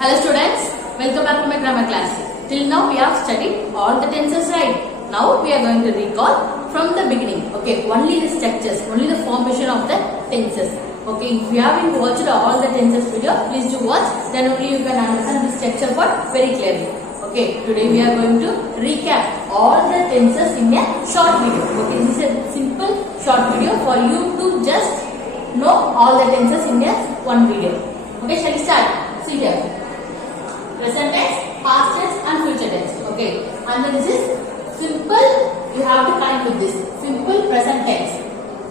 Hello students, welcome back to my grammar class. Till now we have studied all the tenses, right? Now we are going to recall from the beginning. Okay, only the structures, only the formation of the tenses. Okay, if you haven't watched all the tenses video, please do watch. Then only you can understand the structure part very clearly. Okay, today we are going to recap all the tenses in a short video. Okay, this is a simple short video for you to just know all the tenses in a one video. Okay, shall we start? See here. Present tense, past tense and future tense. Okay, and then this is simple. You have to connect with this simple present tense.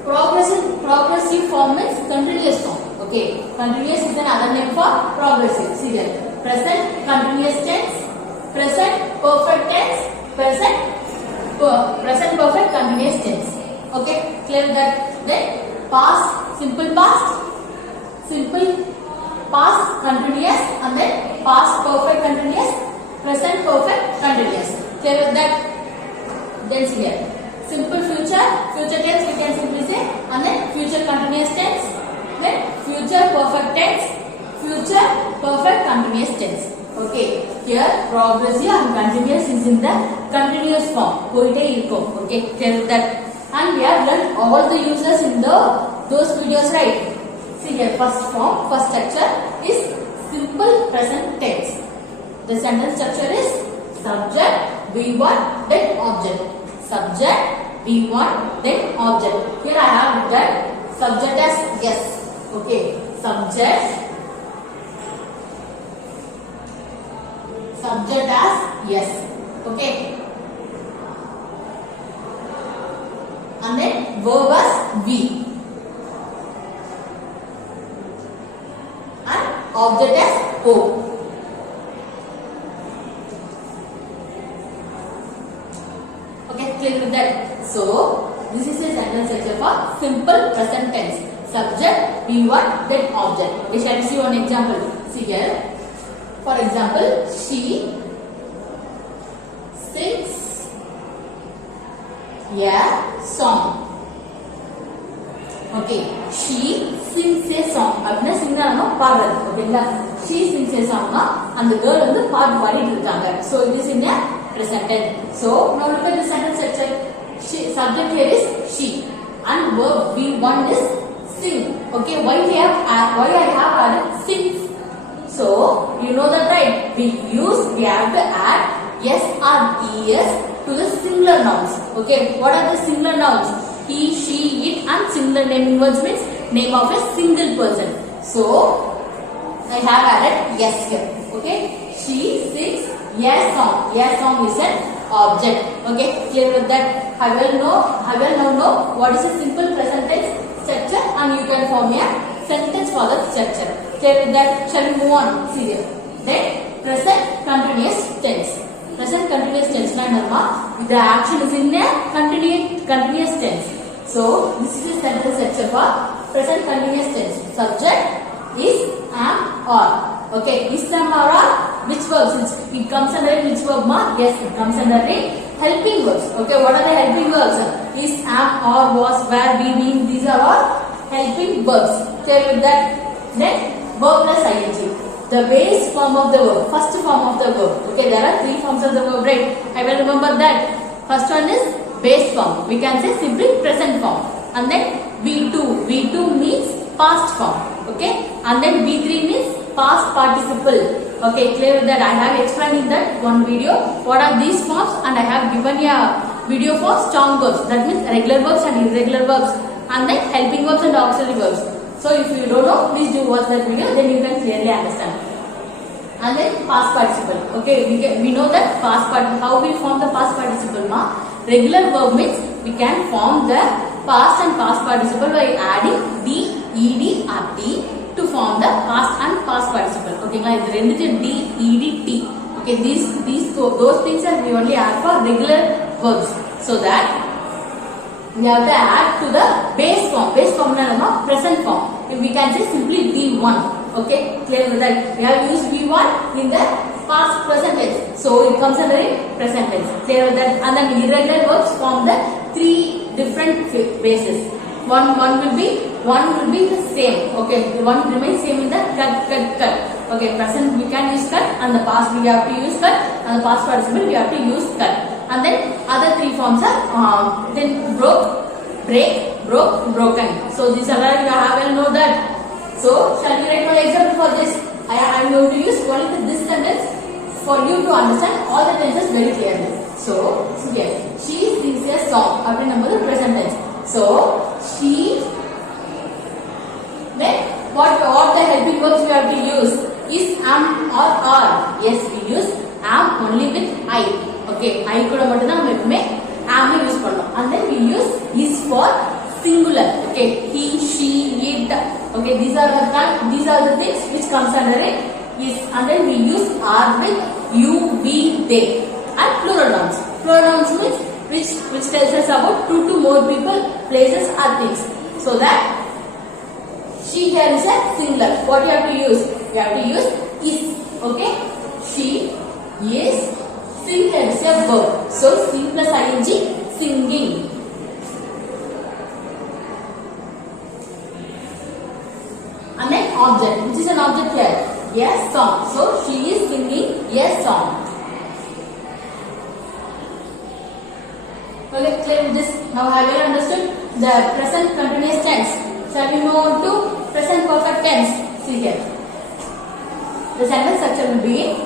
Progressive form means continuous form. Okay, continuous is another name for progressive. See here. Present continuous tense, present perfect tense, present perfect continuous tense. Okay, clear that? Then past, simple past continuous, and then past perfect continuous, present perfect continuous. Clear with that? Then see here. Simple future tense we can simply say, and then future continuous tense, then future perfect tense, future perfect continuous tense. Okay, here progressive and continuous is in the continuous form. Okay, clear with that? And we have learned all the uses in those videos, right? See here, first structure is simple present tense. The sentence structure is subject, V1, then object. Subject, V1, then object. Here I have written subject as yes. Okay, subject as yes. Okay. And then verb as V. Object as O. Okay, clear with that? So, this is a sentence structure for simple present tense. Subject, V1, then object. Okay, shall we see one example? See here. For example, she sings a song. Okay, she sings a song. Apna singer no paadradhu. Okay, she sings a song and the girl வந்து பாட்டு பாடிட்டு இருக்காங்க. So it is in a present tense. So now look at the sentence structure. Subject here is she and verb V1 is sing. Okay, why I have added sings? So you know that, right? We have to add yes or es to the singular nouns. Okay, what are the singular nouns? He, she, it and similar naming words means name of a single person. So I have added yes here. Okay, she sings a song. A song is an object. Okay, clear with that? I will now know what is a simple present tense structure and you can form a sentence for that structure. Clear with that? Shall we move on? See here. Then present continuous tense. Present continuous tense the action is in a continuous tense. So this is a sentence structure for present continuous tense. Subject is, am, or. Okay, is, am, or which verbs? It comes under which verb? Yes, it comes under helping verbs. Okay, what are the helping verbs? Is, am, or, was, were, be, been. These are all helping verbs. Clear with that? Then verb plus ing. The base form of the verb, first form of the verb. Okay, there are three forms of the verb, right? I will remember that. First one is base form. We can say simply present form. And then V2 means past form. Okay, and then V3 means past participle. Okay, clear with that? I have explained in that one video what are these forms, and I have given a video for strong verbs. That means regular verbs and irregular verbs, and then helping verbs and auxiliary verbs. So if you don't know, please do watch that video, then you can clearly understand. And then past participle. Okay, we know that how we form the past participle. Regular verb means we can form the past and past participle by adding d, ed or t to form the past and past participle. Okay, like the d, ed, t. Okay, those things are we only add for regular verbs. So that we have to add to the base form. Base form is present form. We can say simply V1. Okay, clear with that? We have used V1 in the past present tense. So it comes under present tense. Clear with that? And then irregular verbs form the three different bases. One will be the same. Okay, one remains same in the cut. Okay, present we can use cut, and the past we have to use cut, and the past participle we have to use cut. And then other three forms are then broke, break, broke, broken. So these are you have well know that. So shall we write one example for this? I am going to use only this sentence for you to understand all the tenses very clearly. So here she sings a song. Every number is present tense. So she. Then what the helping verbs we have to use is am or are. Yes, we use am only with I. Okay, I kuda mattum nam epume am use pannom. And then we use is for singular. Okay, he, she, it. Okay, these are the things which comes under it is. And then we use are with you, we, they. And plural nouns. Plural nouns means which tells us about two to more people, places, or things. So that she here is a singular. What you have to use? You have to use is. Okay. She is. Sing here is a verb. So sing plus ing, singing. And then object. Which is an object here? Yes, song. So she is singing a song. Okay, clear with this. Now have you understood the present continuous tense? Shall we move on to present perfect tense? See here. The sentence structure will be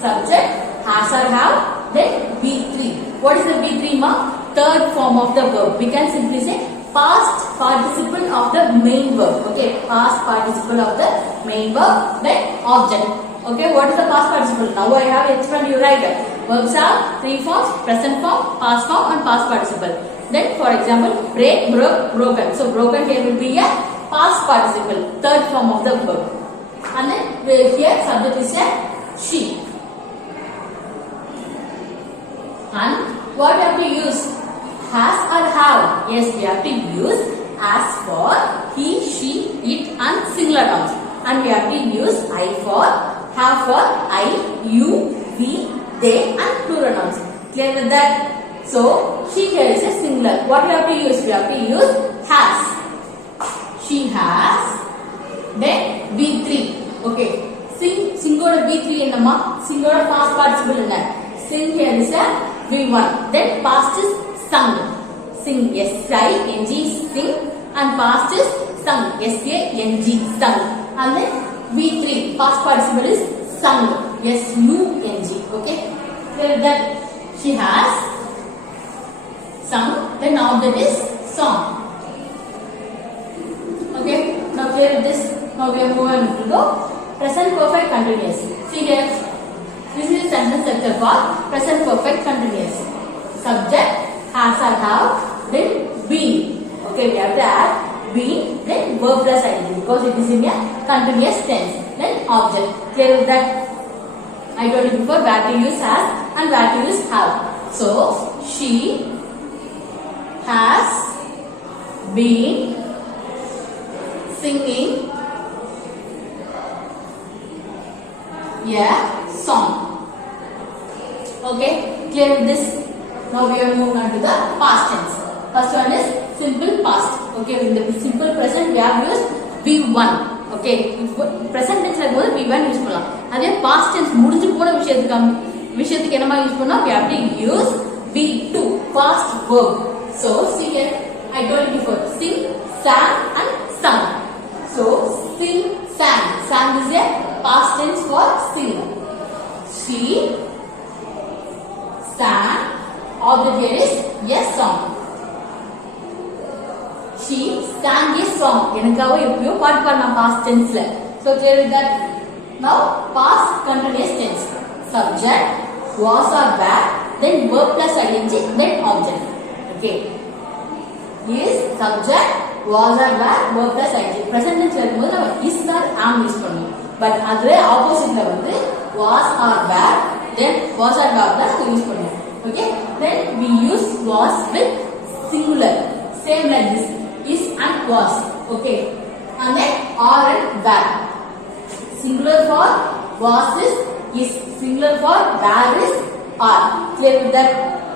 subject, has or have, then V3. What is the V3 ma? Third form of the verb. We can simply say past participle of the main verb. Okay, past participle of the main verb, then object. Okay, what is the past participle? Now I have explained you right. Verbs have three forms: present form, past form, and past participle. Then, for example, break, broke, broken. So, broken here will be a past participle, third form of the verb. And then here subject is a she. And what we have to use? Has or have? Yes, we have to use as for he, she, it, and singular nouns. And we have to use I for, have for I, you, we, they, and plural nouns. Clear with that? So, she here is a singular. What we have to use? We have to use has. She has. Then V3. Okay. Singular V3 in the singular past participle in that. Sing here is a V1. Then past is sung. Sing. S-I-N-G. Sing. And past is sung. S-A-N-G. Sung. And then V3. Past participle is sung. S-U-N-G. Okay. Clear that? She has sung. Then now that is song. Okay. Now clear with this. Now we are moving to the present perfect continuous. See here. This is sentence structure for present perfect continuous. Subject, has or have, then been. Okay, we have to add been, then verb plus ing because it is in a continuous tense. Then object. Clear with that? I told you before where to use has and where to use have. So, she has been singing a song. Okay, clear with this? Now we are moving on to the past tense. First one is simple past. Okay, in the simple present we have used V1. Okay, present tense like V1 use பண்ணலாம். அதே past tense முடிஞ்சு போன விஷயத்துக்கு என்னமா use பண்ணா we have to use V2 past verb. So see here, I told you before, sing, sang, and sung. So sing, sang. Sang is a past tense for sing. She sang. Object here is yes song. She sang a song. எனக்காக எப்பயோ பாட்டு பாடுனா past tense ல. So clear with that? Now past continuous tense. Subject, was or were, then verb plus ing, then object. Okay. Is subject, was or were, verb plus ing. Present tense வரும்போது நம்ம is or am use பண்ணுவோம். But அதுவே opposite ல வந்து was or were, then was or were தான் use பண்ணுவோம். Okay. Then we use was with singular. Same like this. Is and was. Okay. And then are and were. Singular for was is singular for were is are. Clear with that?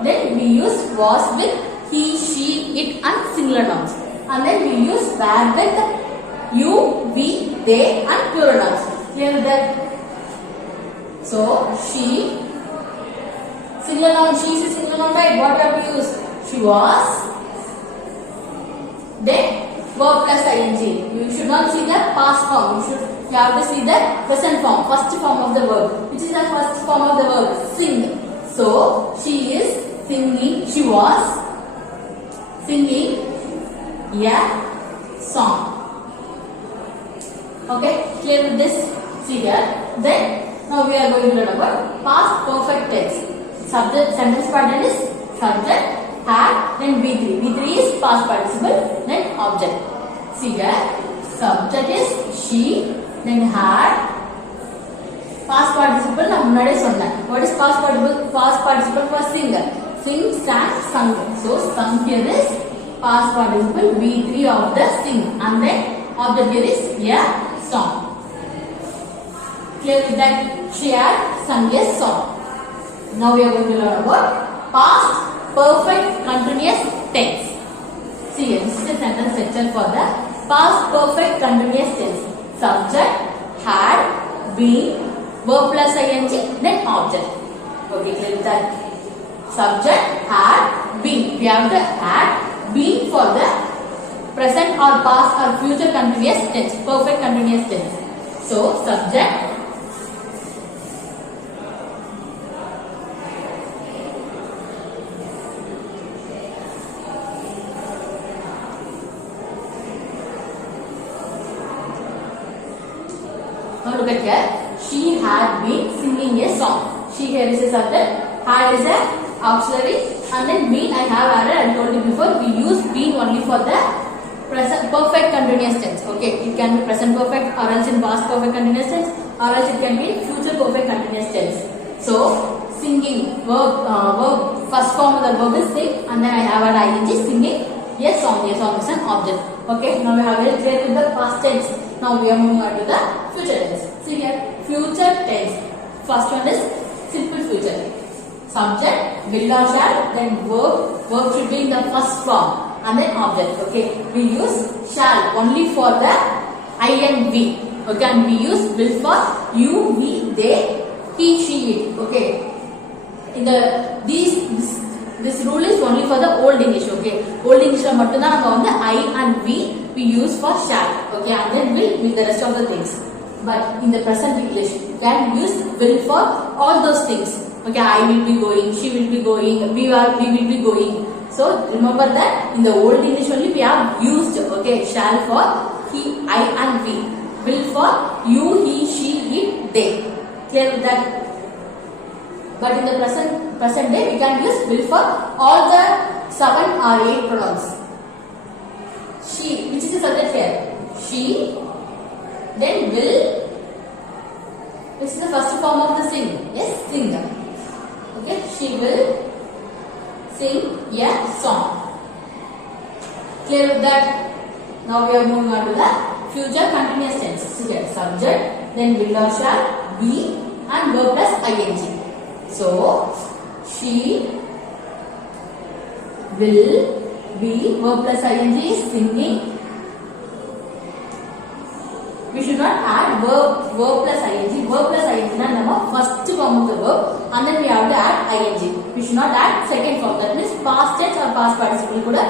Then we use was with he, she, it and singular nouns. And then we use were with you, we, they and plural nouns. Clear with that? So she, singular noun, she is a singular noun, right? What have to use? She was, then verb plus ing. You should not see the past form. You have to see the present form, first form of the verb. Which is the first form of the verb? Sing. So she is singing. She was singing a song. Okay, clear with this? See here. Then now we are going to learn about past perfect tense. Subject, sentence pattern is subject, had, then V3. V3 is past participle, then object. See here. Subject is she, then had. Past participle na munnade sonna. What is past participle? Past participle for singer. Sing, sang, sung. So sung here is past participle V3 of the sing, and then object here is a song. Clear with that? She had sung a song. Now we are going to learn about past perfect continuous tense. See here, this is a sentence structure for the past perfect continuous tense. Subject, had, been, verb plus ing, then object. Okay, clear with that? Subject, had, been. We have the had, been for the present or past or future continuous tense, perfect continuous tense. So subject, now look at here. She had been singing a song. She here is a subject, had is a auxiliary, and then been I have added. I told you before we use been only for the present perfect continuous tense. Okay, it can be present perfect, or else in past perfect continuous tense, or else it can be future perfect continuous tense. So singing verb first form of the verb is sing, and then I have added ing, singing a song. A song is an object. Okay, now we have very clear with the past tense. Now we are moving on to the future tense. See here, future tense. First one is simple future. Subject, will or shall, then verb. Verb should be in the first form, and then object. Okay, we use shall only for the I and we. Okay, and we use will for you, we, they, he, she, it. Okay, in the this rule is only for the old English. Okay, old English la mattum dhaan namu vandu I and we use for shall. Okay, and then will with the rest of the things. But in the present English, you can use will for all those things. Okay, I will be going, she will be going, we will be going. So remember that in the old English only we have used, okay, shall for he, I and we, will for you, he, she, it, they. Clear with that? But in the present day we can use will for all the 7 or 8 pronouns. She, which is the subject here? She, then will. This is the first form of the sing. Yes, sing. Okay, she will sing a song. Clear with that? Now we are moving on to the future continuous tense. See here, subject, then will or shall, be, and verb plus ing. So she will be, verb plus ing is singing. We should not add verb plus ing. Verb plus ing na nama first form of the verb, and then we have to add ing. We should not add second form. That means past tense or past participle kuda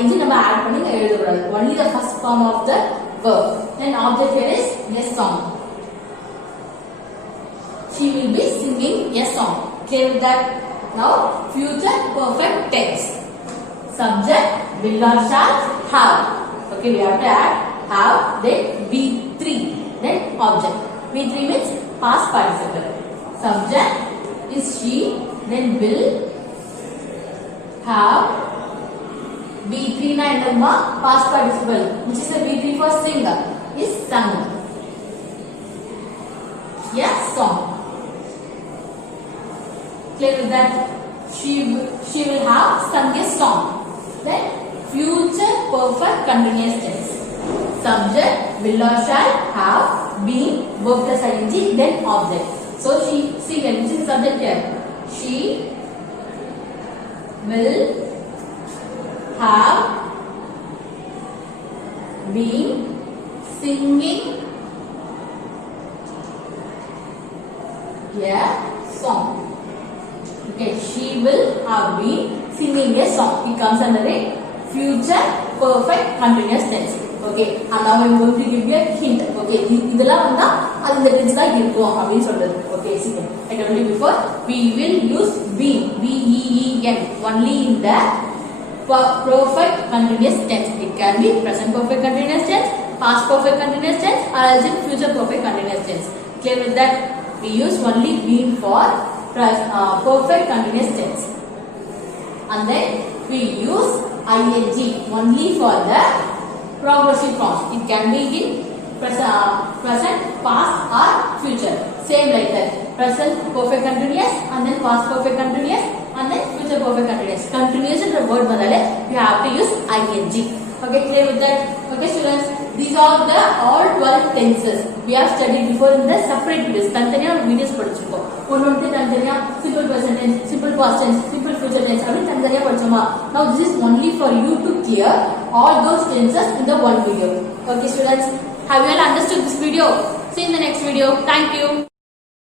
ing nama add panni eludhuradhu. Only the first form of the verb. Then object here is a song. She will be singing a song. Clear with that? Now future perfect tense. Subject, will or shall, have. Okay, we have to add have, then V3, then object. V3 means past participle. Subject is she, then will, have, V3 na endamma past participle, which is the V3 for singer, is sung. Yes, song. Clear with that? She will have sung a song. Then future perfect continuous tense. Subject, will or shall, have, been, verb plus ing, then object. So she, see here, which is subject here? She will have been singing a song. Okay, she will have been singing a song. It comes under a future perfect continuous tense. Okay, and now I'm going to give you a hint. Okay, இதெல்லாம் வந்தா அது இந்த tense தான் இருக்கும் அப்படினு சொல்றது. Okay, see, I told you before, we will use been, B-E-E-N, only in the perfect continuous tense. It can be present perfect continuous tense, past perfect continuous tense, or else in future perfect continuous tense. Clear with that? We use only been for perfect continuous tense. And then we use ing only for the progressive forms. It can be in present, past or future. Same like that. Present perfect continuous and then past perfect continuous and then future perfect continuous. Continuous is the word badale you have to use ing. Okay, clear with that? Okay students, these are the all 12 tenses we have studied before in the separate videos. Tantaniya videos படிச்சிருக்கோம். ஒன்னொன்னு தantaniya simple present tense, simple past tense, simple future tense அப்படி தantaniya படிச்சோமா. Now this is only for you to clear all those tenses in the one video. Okay students, have you all understood this video? See you in the next video. Thank you.